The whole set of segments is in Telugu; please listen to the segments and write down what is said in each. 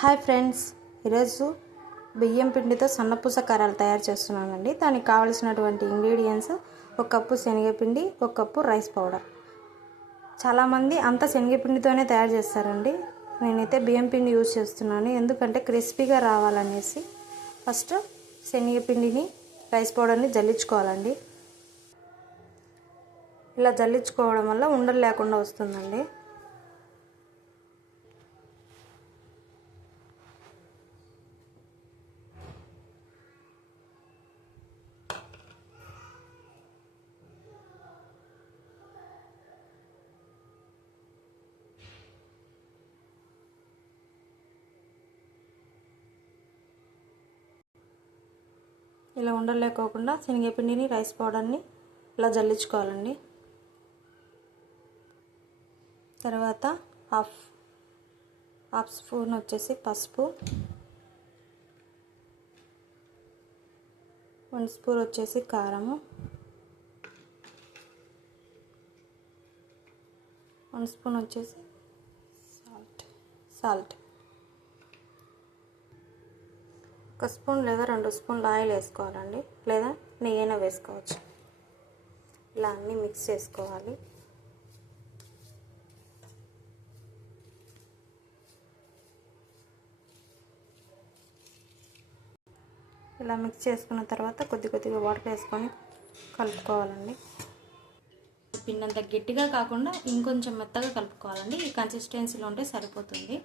హాయ్ ఫ్రెండ్స్, ఈరోజు బియ్యం పిండితో సన్నపూస కారాలు తయారు చేస్తున్నానండి. దానికి కావాల్సినటువంటి ఇంగ్రీడియంట్స్: ఒక కప్పు శనగపిండి, ఒక కప్పు రైస్ పౌడర్. చాలామంది అంతా శనగపిండితోనే తయారు చేస్తారండి. నేనైతే బియ్యం పిండి యూజ్ చేస్తున్నాను, ఎందుకంటే క్రిస్పీగా రావాలనేసి. ఫస్ట్ శనగపిండిని, రైస్ పౌడర్ని జల్లించుకోవాలండి. ఇలా జల్లించుకోవడం వల్ల ఉండలు లేకుండా వస్తుందండి. ఇలా ఉండలేకోకుండా శనగపిండిని, రైస్ పౌడర్ని ఇలా జల్లించుకోవాలండి. తర్వాత హాఫ్ స్పూన్ వచ్చేసి పసుపు, 1 స్పూన్ వచ్చేసి కారము, 1 స్పూన్ వచ్చేసి సాల్ట్, 1 స్పూన్ లేదా 2 స్పూన్ల ఆయిల్ వేసుకోవాలండి, లేదా నెయ్యైనా వేసుకోవచ్చు. ఇలా అన్నీ మిక్స్ చేసుకోవాలి. ఇలా మిక్స్ చేసుకున్న తర్వాత కొద్దిగా వాటర్ వేసుకొని కలుపుకోవాలండి. పిండి అంత గట్టిగా కాకుండా ఇంకొంచెం మెత్తగా కలుపుకోవాలండి. ఈ కన్సిస్టెన్సీలో ఉంటే సరిపోతుంది.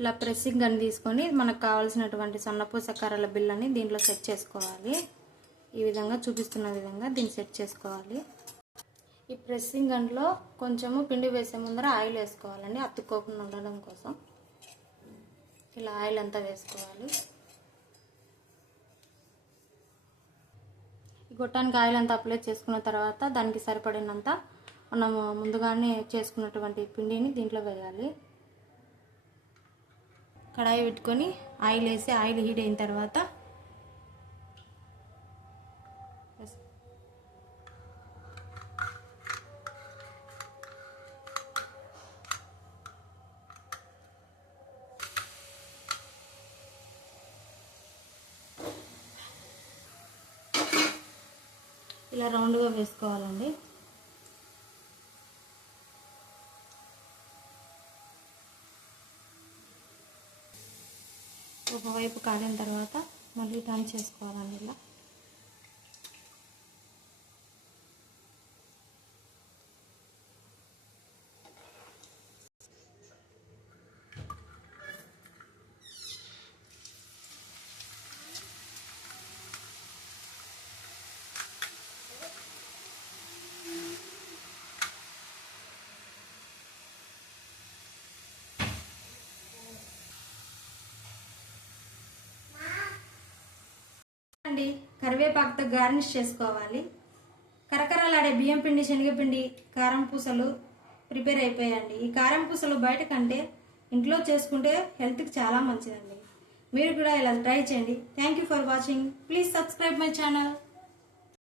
ఇలా ప్రెస్సింగ్ గన్ తీసుకొని మనకు కావాల్సినటువంటి సన్నపూస కారాల బిళ్ళని దీంట్లో సెట్ చేసుకోవాలి. ఈ విధంగా చూపిస్తున్న విధంగా దీన్ని సెట్ చేసుకోవాలి. ఈ ప్రెస్సింగ్ గన్లో కొంచెము పిండి వేసే ముందర ఆయిల్ వేసుకోవాలండి, అతుక్కోకుండా ఉండడం కోసం. ఇలా ఆయిల్ అంతా వేసుకోవాలి. ఈ గొట్టానికి ఆయిల్ అంతా అప్లై చేసుకున్న తర్వాత దానికి సరిపడినంత మనము ముందుగానే చేసుకున్నటువంటి పిండిని దీంట్లో వేయాలి. కడాయి పెట్టుకొని ఆయిల్ వేసి ఆయిల్ హీట్ అయిన తర్వాత ఇలా రౌండ్గా వేసుకోవాలండి. ఒకవైపు కాలిన తర్వాత మళ్ళీ టర్న్ చేసుకోవాలండి. ఇలా కరివేపాకుతో గార్నిష్ చేసుకోవాలి. కరకరలాడే బియ్యం పిండి, శనగపిండి కారం పూసలు ప్రిపేర్ అయిపోయాయండి. ఈ కారం పూసలు బయట కంటే ఇంట్లో చేసుకుంటే హెల్త్కి చాలా మంచిదండి. మీరు కూడా ఇలా ట్రై చేయండి. Thank you for watching. Please subscribe my channel.